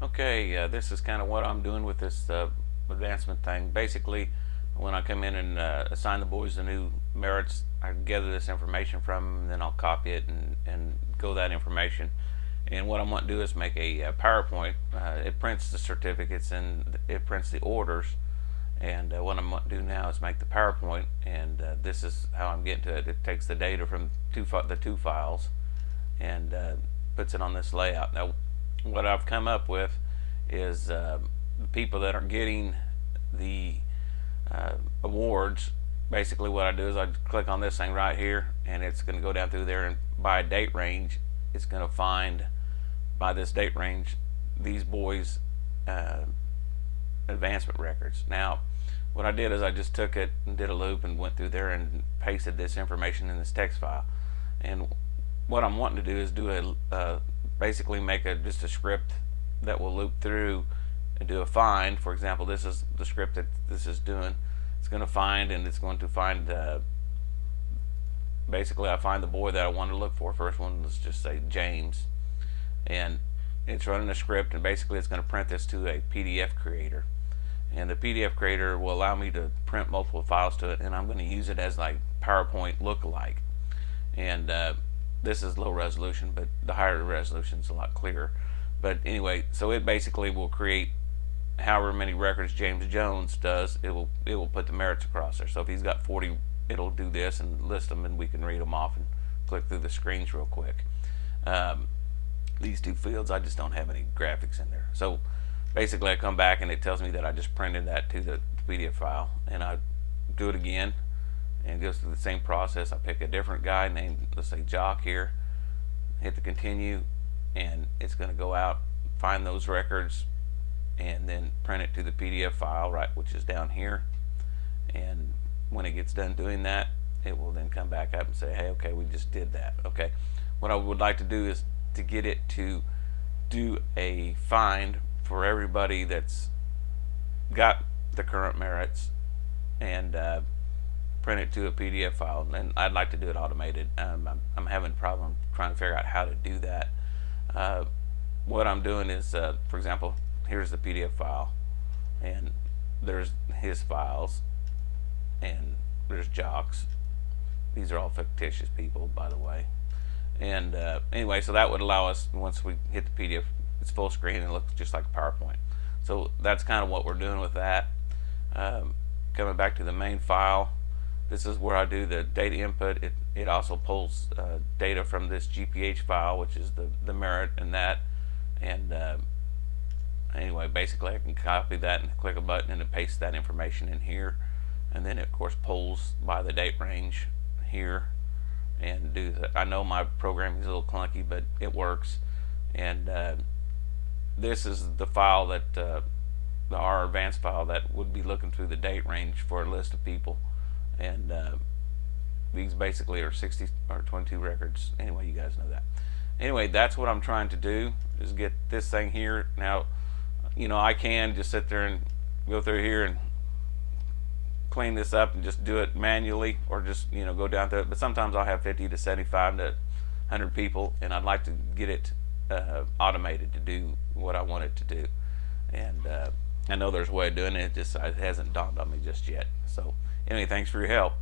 Okay, this is kind of what I'm doing with this advancement thing. Basically, when I come in and assign the boys the new merits, I gather this information from them, and then I'll copy it and go that information. And what I want to do is make a PowerPoint. It prints the certificates and it prints the orders. And what I'm going to do now is make the PowerPoint, and this is how I'm getting to it. It takes the data from the two files and puts it on this layout. Now, what I've come up with is the people that are getting the awards. Basically, what I do is I click on this thing right here, and it's going to go down through there, and by date range, it's going to find by this date range these boys' advancement records. Now, what I did is I just took it and did a loop and went through there and pasted this information in this text file. And what I'm wanting to do is do basically make just a script that will loop through and do a find. For example, this is the script that this is doing. It's going to find, and it's going to find basically I find the boy that I want to look for. First one, let's just say James, and it's running a script, and basically it's going to print this to a PDF creator, and the PDF creator will allow me to print multiple files to it, and I'm going to use it as like PowerPoint lookalike. And this is low resolution, but the higher resolution is a lot clearer. But anyway, so it basically will create however many records James Jones does. It will put the merits across there. So if he's got 40, it'll do this and list them, and we can read them off and click through the screens real quick. These two fields, I just don't have any graphics in there. So basically I come back and it tells me that I just printed that to the PDF file, and I do it again, and it goes through the same process. I pick a different guy named, let's say, Jock here, hit the continue, and it's going to go out, find those records, and then print it to the PDF file, right, which is down here. And when it gets done doing that, it will then come back up and say, hey, okay, we just did that. Okay, what I would like to do is to get it to do a find for everybody that's got the current merits, and print it to a PDF file. And I'd like to do it automated. I'm having a problem trying to figure out how to do that. What I'm doing is, for example, here's the PDF file, and there's his files, and there's Jock's. These are all fictitious people, by the way. And anyway, so that would allow us, once we hit the PDF, it's full screen and it looks just like a PowerPoint. So that's kind of what we're doing with that. Coming back to the main file, this is where I do the data input. It also pulls data from this GPH file, which is the merit and that. And anyway, basically I can copy that and click a button and it pastes that information in here. And then it, of course, pulls by the date range here and do that. I know my programming is a little clunky, but it works. And this is the file that the R advanced file that would be looking through the date range for a list of people. And these basically are 60 or 22 records. Anyway, you guys know that. Anyway, that's what I'm trying to do, is get this thing here. Now, you know, I can just sit there and go through here and clean this up and just do it manually, or just, you know, go down to it. But sometimes I'll have 50 to 75 to 100 people, and I'd like to get it automated to do what I want it to do. And I know there's a way of doing it. It hasn't dawned on me just yet. So anyway, thanks for your help.